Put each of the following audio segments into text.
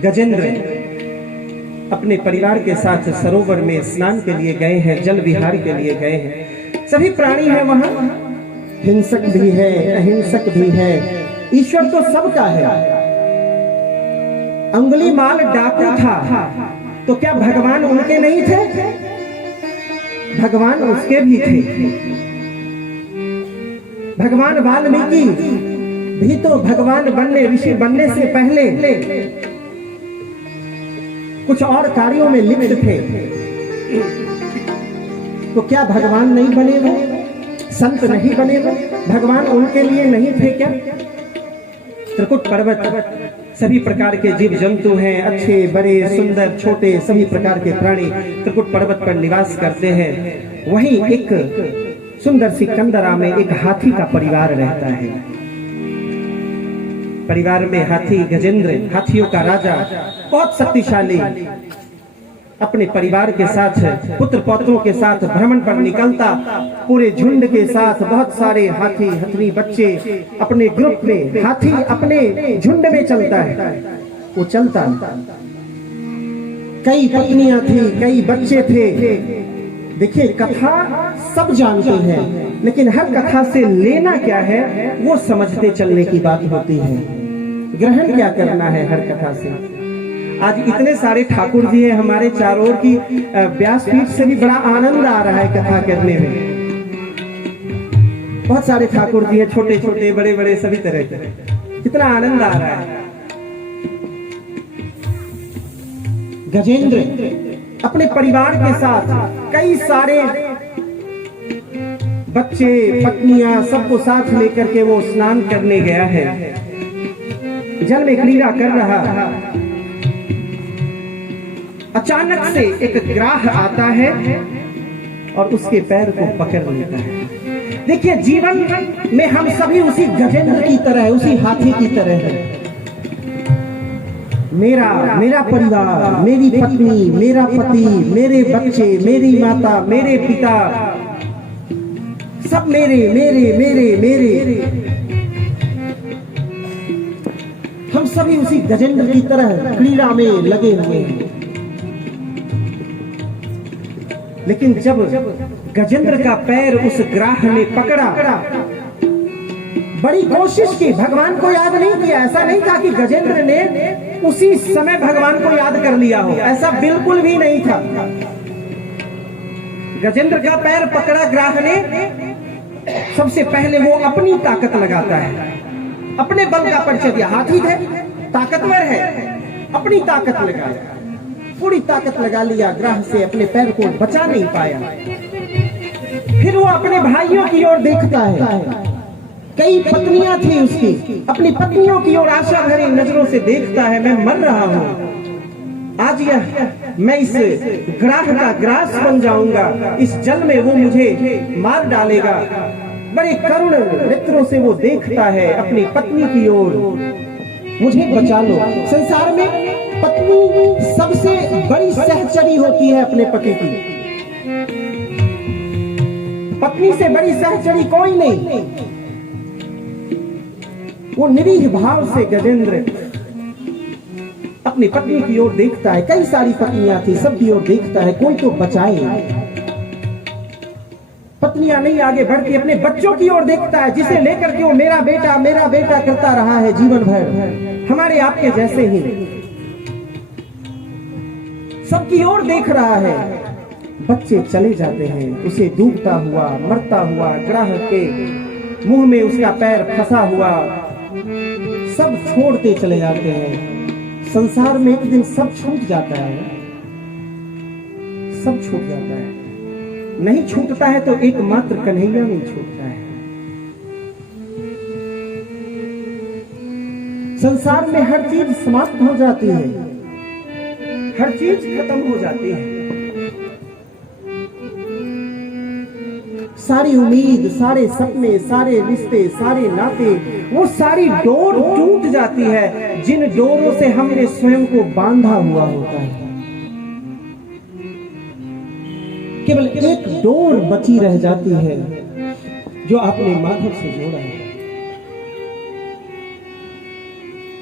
गजेंद्र अपने परिवार के साथ सरोवर में स्नान के लिए गए हैं, जल विहार के लिए गए हैं। सभी प्राणी हैं वहां, हिंसक भी है, अहिंसक भी है। ईश्वर तो सबका है। अंगुलीमाल डाकू था तो क्या भगवान उनके नहीं थे? भगवान उसके भी थे। भगवान वाल्मीकि भी तो भगवान बनने, ऋषि बनने से पहले कुछ और कार्यों में लिप्त थे। तो क्या भगवान नहीं बने वो? संत नहीं बने वो? भगवान उनके लिए नहीं थे क्या? त्रिकुट पर्वत सभी प्रकार के जीव जंतु हैं, अच्छे बड़े सुंदर छोटे सभी प्रकार के प्राणी त्रिकुट पर्वत पर निवास करते हैं। वहीं एक सुंदर सी कंदरा में एक हाथी का परिवार रहता है। परिवार में हाथी गजेंद्र, हाथियों का राजा, बहुत शक्तिशाली, अपने परिवार के साथ, पुत्र पौत्रों के साथ भ्रमण पर निकलता। पूरे झुंड के साथ बहुत सारे हाथी, हथनी बच्चे अपने ग्रुप में, हाथी अपने झुंड में चलता है। वो चलता, कई पत्नियां थी, कई बच्चे थे। देखिए, कथा सब जानते हैं, लेकिन हर कथा से लेना क्या है वो समझते चलने की बात होती है। ग्रहण क्या करना है हर कथा से। आज इतने सारे ठाकुर जी हैं हमारे चारों ओर की, व्यासपीठ से भी बड़ा आनंद आ रहा है कथा करने में। बहुत सारे ठाकुर जी हैं, छोटे छोटे बड़े बड़े सभी तरह के, कितना आनंद आ रहा है। गजेंद्र अपने परिवार के साथ, कई सारे बच्चे पत्नियां सबको साथ लेकर के वो स्नान करने गया है, जल में क्रीड़ा कर रहा। अचानक से एक ग्राह आता है और उसके पैर को पकड़ लेता है। देखिए, जीवन में हम सभी उसी गजेंद्र की तरह, उसी हाथी की तरह है। मेरा परिवार, मेरी पत्नी, मेरा पति, मेरे बच्चे, मेरी माता, मेरे पिता, सब मेरे मेरे मेरे मेरे। हम सभी उसी गजेंद्र की तरह क्रीड़ा में लगे हुए हैं। लेकिन जब गजेंद्र का पैर उस ग्राह ने पकड़ा, बड़ी कोशिश की, भगवान को याद नहीं किया। ऐसा नहीं था कि गजेंद्र ने उसी समय भगवान को याद कर लिया हो, ऐसा बिल्कुल भी नहीं था। गजेंद्र का पैर पकड़ा ग्राह ने, सबसे पहले वो अपनी ताकत लगाता है, अपने बल का परिचय दिया। हाथी है, ताकतवर है, अपनी ताकत लगाया, पूरी ताकत लगा लिया। ग्राह से अपने पैर को बचा नहीं पाया। फिर वो अपने भाइयों की ओर देखता है। कई पत्नियां थी उसकी, अपनी पत्नियों की ओर आशा भरी नजरों से देखता है। मैं मर रहा हूँ, आज मैं इस ग्राह का ग्रास बन जाऊंगा, इस जल में वो मुझे मार डालेगा। बड़े करुण नेत्रों से वो देखता है अपनी पत्नी की ओर, मुझे बचा लो। संसार में पत्नी सबसे बड़ी सहचरी होती है अपने पति की। पत्नी से बड़ी सहचरी कोई नहीं। वो निरीह भाव से गजेंद्र अपनी पत्नी की ओर देखता है। कई सारी पत्नियां थी, सब की ओर देखता है, कोई तो बचाए। पत्नियां नहीं आगे बढ़ती, अपने बच्चों की ओर देखता है, जिसे लेकर के वो मेरा बेटा करता रहा है जीवन भर, हमारे आपके जैसे ही। सबकी ओर देख रहा है। बच्चे चले जाते हैं, उसे डूबता हुआ, मरता हुआ, ग्राह के मुंह में उसका पैर फंसा हुआ, सब छोड़ते चले जाते हैं। संसार में एक दिन सब छूट जाता है, सब छूट जाता है। नहीं छूटता है तो एकमात्र कन्हैया नहीं छूटता है। संसार में हर चीज समाप्त हो जाती है, हर चीज खत्म हो जाती है। सारी उम्मीद, सारे सपने, सारे रिश्ते, सारे नाते, वो सारी डोर टूट जाती है जिन डोरों से हमने स्वयं को बांधा हुआ होता है। केवल एक डोर बची रह जाती है जो आपने माधव से जोड़ा है।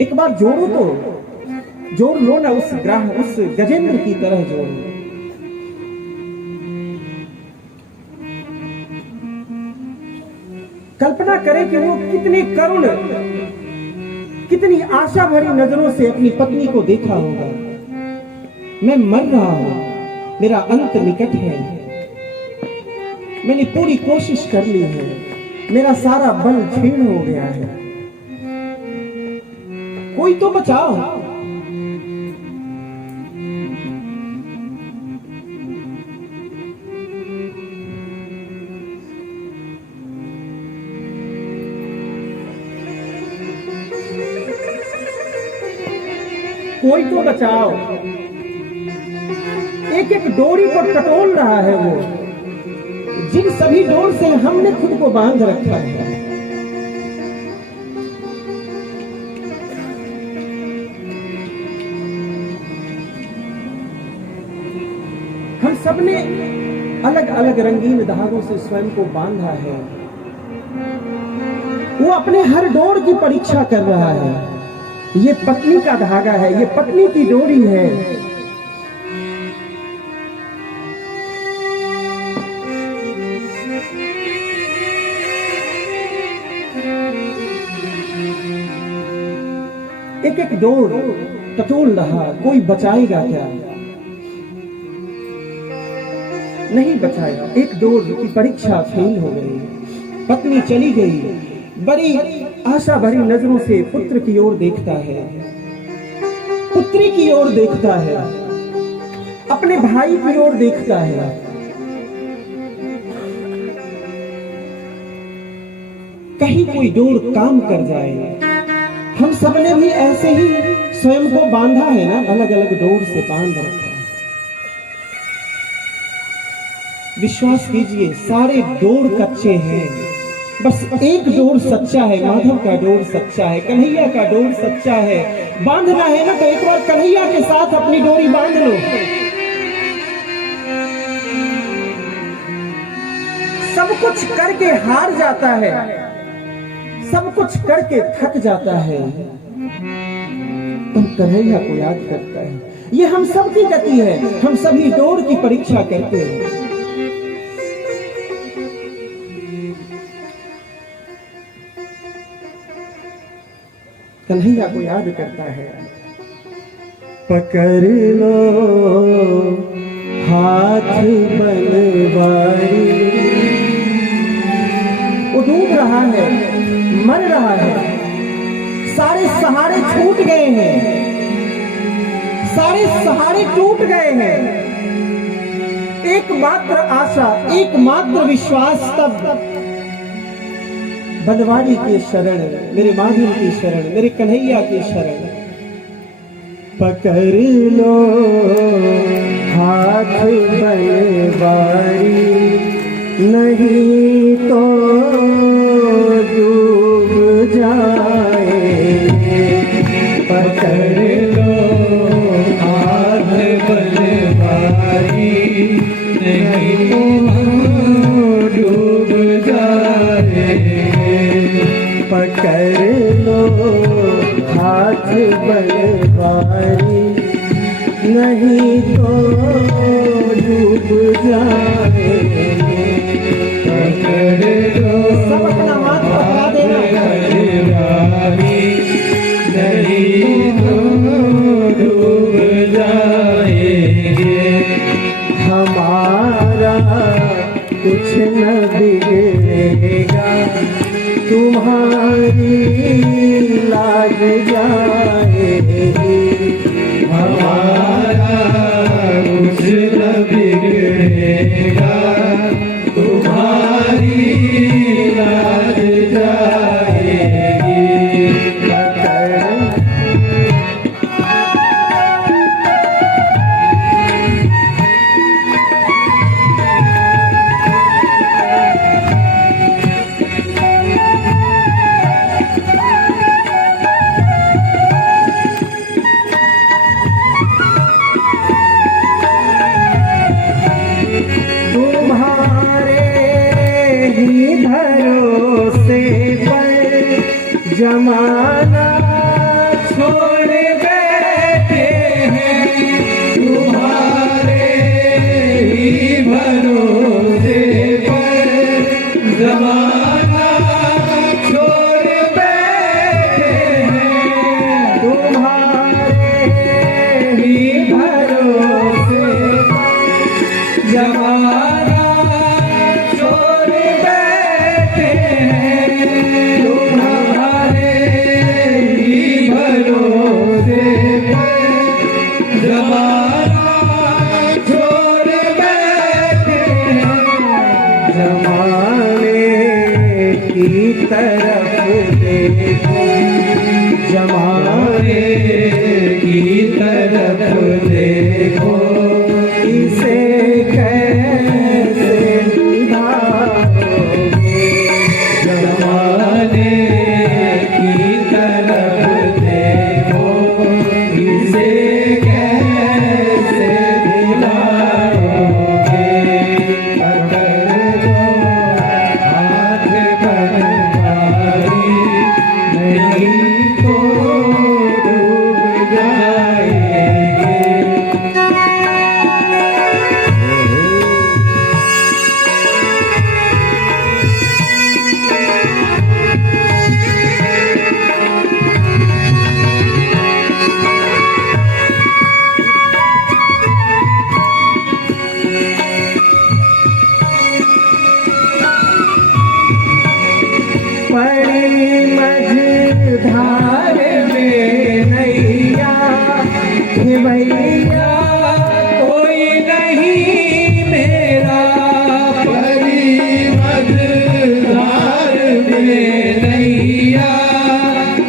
एक बार जोड़ो तो, जोड़ लो ना उस गजेंद्र की तरह जोड़ लो। कल्पना करें कि वो कितने करुण, कितनी आशा भरी नजरों से अपनी पत्नी को देखा होगा। मैं मर रहा हूं, मेरा अंत निकट है, मैंने पूरी कोशिश कर ली है, मेरा सारा बल क्षीण हो गया है, कोई तो बचाओ। कोई तो बचाओ। एक एक डोरी को टटोल रहा है वो, जिन सभी डोर से हमने खुद को बांध रखा है। हम सबने अलग अलग रंगीन धागों से स्वयं को बांधा है। वो अपने हर डोर की परीक्षा कर रहा है। ये पत्नी का धागा है, ये पत्नी की डोरी है। एक एक डोर टटोल रहा, कोई बचाएगा क्या? नहीं बचाएगा। एक डोर की परीक्षा फेल हो गई, पत्नी चली गई। बड़ी आशा भरी नजरों से पुत्र की ओर देखता है, पुत्री की ओर देखता है, अपने भाई की ओर देखता है। कहीं कोई डोर काम कर जाए। हम सबने भी ऐसे ही स्वयं को बांधा है ना, अलग अलग डोर से बांध रखा है। विश्वास कीजिए, सारे डोर कच्चे हैं, बस एक डोर सच्चा है। माधव का डोर सच्चा है, कन्हैया का डोर सच्चा है। बांधना है ना तो एक बार कन्हैया के साथ अपनी डोरी बांध लो। सब कुछ करके हार जाता है, सब कुछ करके थक जाता है, तुम कन्हैया को याद करता है। ये हम सबकी गति है, हम सभी डोर की परीक्षा करते हैं। कन्हैया को याद करता है। पकड़ लो हाथ बलवारी। वो डूब रहा है, मर रहा है, सारे सहारे छूट गए हैं, सारे सहारे टूट गए हैं। एकमात्र आशा, एकमात्र विश्वास तब बनवारी की शरण, मेरे माधव की शरण, मेरे कन्हैया की शरण। पकड़ लो हाथ बनवारी, नहीं तो डूब जाएंगे। पकड़ लो हाथ बनवारी, नहीं तो डूब जाएंगे। पकड़ लो हाथ बनवारी, नहीं तो डूब जाएंगे। पकड़ लो सब अपना हाथ पकड़ा देना, बनवारी, नहीं तो डूब जाएंगे। हमारा कुछ न बिगड़ेगा, तुम्हारी लाज जाएगी। हमारा कुछ न बिगड़ेगा, तुम्हारी लाज जाएगी। तरफ देखो, जमाने की तरफ देखो, इसे कैसे निभाओगे। जमाने की तरफ देखो, इसे कैसे निभाओगे। अगर दो हाथ बनवारी, नहीं तो डूब जाएंगे। पड़ी मझधार में नैया, हे भैया कोई नहीं मेरा। पड़ी मझधार में नैया,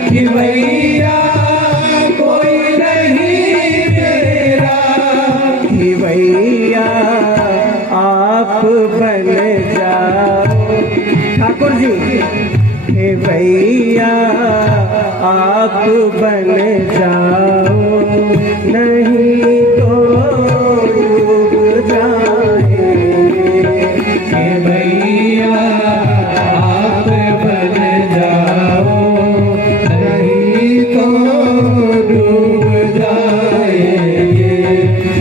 हे भैया कोई नहीं मेरा। हे भैया आप बन जाओ ठाकुर जी, हे भैया आप बन जाओ, नहीं तो डूब जाएंगे। हे भैया आप बन जाओ, नहीं तो डूब जाएंगे।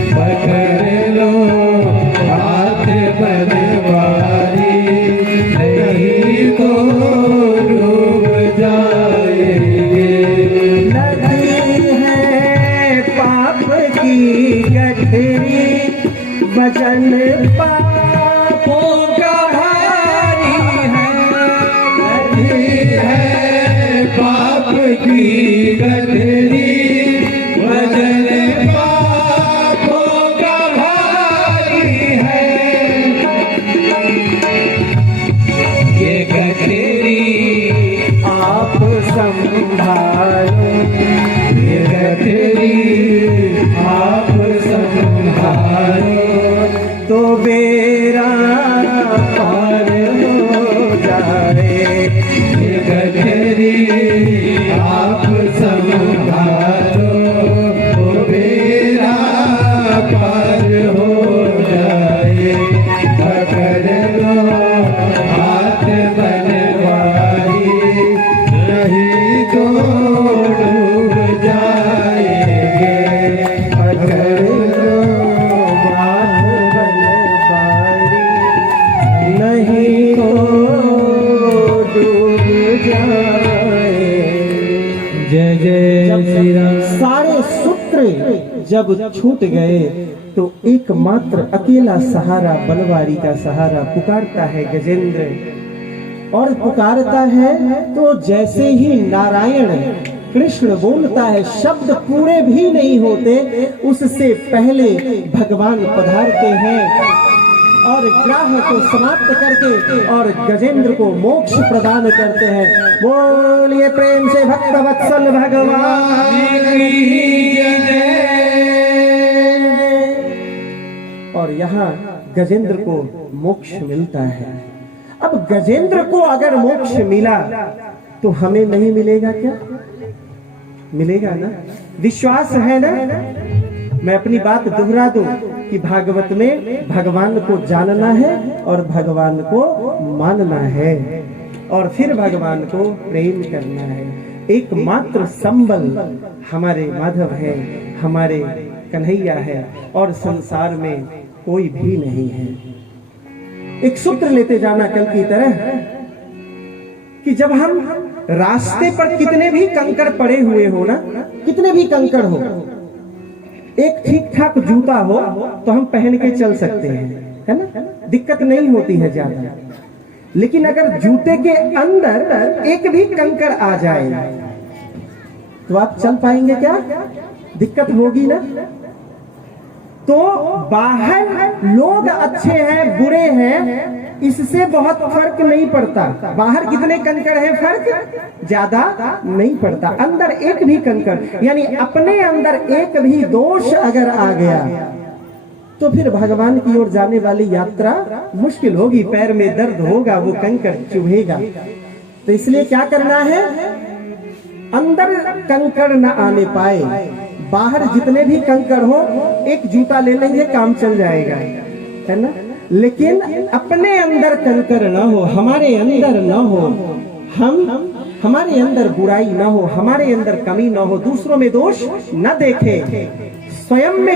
पकड़ लो हाथ बनवारी, नहीं तो डूब जाएंगे। नदी है पाप की गठरी, वजन पापों का भारी है। नदी है पाप की गठरी, वजन पापों का भारी है। ये गठरी आप संभालो, ये गठरी आप संभालो, तो बेड़ा पार हो जाए। ये गठरी आप संभालो, तो बेड़ा पार हो जाए। पकड़ लो हाथ बनवारी, नहीं तो डूब जाएंगे। पकड़ लो हाथ बनवारी, नहीं तो डूब जाएंगे। जय जय श्री राम। सारे सूत्र जब छूट गए तो एकमात्र अकेला सहारा बनवारी का सहारा पुकारता है गजेंद्र। और पुकारता है तो जैसे ही नारायण कृष्ण बोलता है, शब्द पूरे भी नहीं होते उससे पहले भगवान पधारते हैं और ग्राह को समाप्त करके और गजेंद्र को मोक्ष प्रदान करते हैं। बोलिए प्रेम से भक्त वत्सल भगवान की जय। और यहाँ गजेंद्र को मोक्ष मिलता है। अब गजेंद्र को अगर मोक्ष मिला तो हमें नहीं मिलेगा क्या? मिलेगा ना, विश्वास है ना। मैं अपनी बात दोहरा दूं कि भागवत में भगवान को जानना है और भगवान को मानना है और फिर भगवान को प्रेम करना है। एकमात्र संबल हमारे माधव है, हमारे कन्हैया है और संसार में कोई भी नहीं है। एक सूत्र लेते जाना कल की तरह कि जब हम रास्ते पर कितने भी कंकड़ पड़े हुए हो ना, कितने भी कंकड़ हो, एक ठीक ठाक जूता हो तो हम पहन के चल सकते हैं, है ना, दिक्कत नहीं होती है ज्यादा। लेकिन अगर जूते के अंदर एक भी कंकड़ आ जाए तो आप चल पाएंगे क्या? दिक्कत होगी ना। तो बाहर लोग अच्छे हैं बुरे हैं इससे बहुत फर्क नहीं पड़ता। बाहर कितने कंकड़ है फर्क ज्यादा नहीं पड़ता, अंदर एक भी कंकड़ यानी अपने अंदर एक भी दोष अगर आ गया तो फिर भगवान की ओर जाने वाली यात्रा मुश्किल होगी, पैर में दर्द होगा, वो कंकड़ चुभेगा। तो इसलिए क्या करना है, अंदर कंकड़ न आने पाए, बाहर जितने भी कंकड़ हो एक जूता ले लेंगे काम चल जाएगा, है ना। लेकिन अपने अंदर कंकड़ न हो, हमारे अंदर न हो, हमारे अंदर बुराई न हो, हमारे अंदर कमी न हो, दूसरों में दोष न देखे, स्वयं में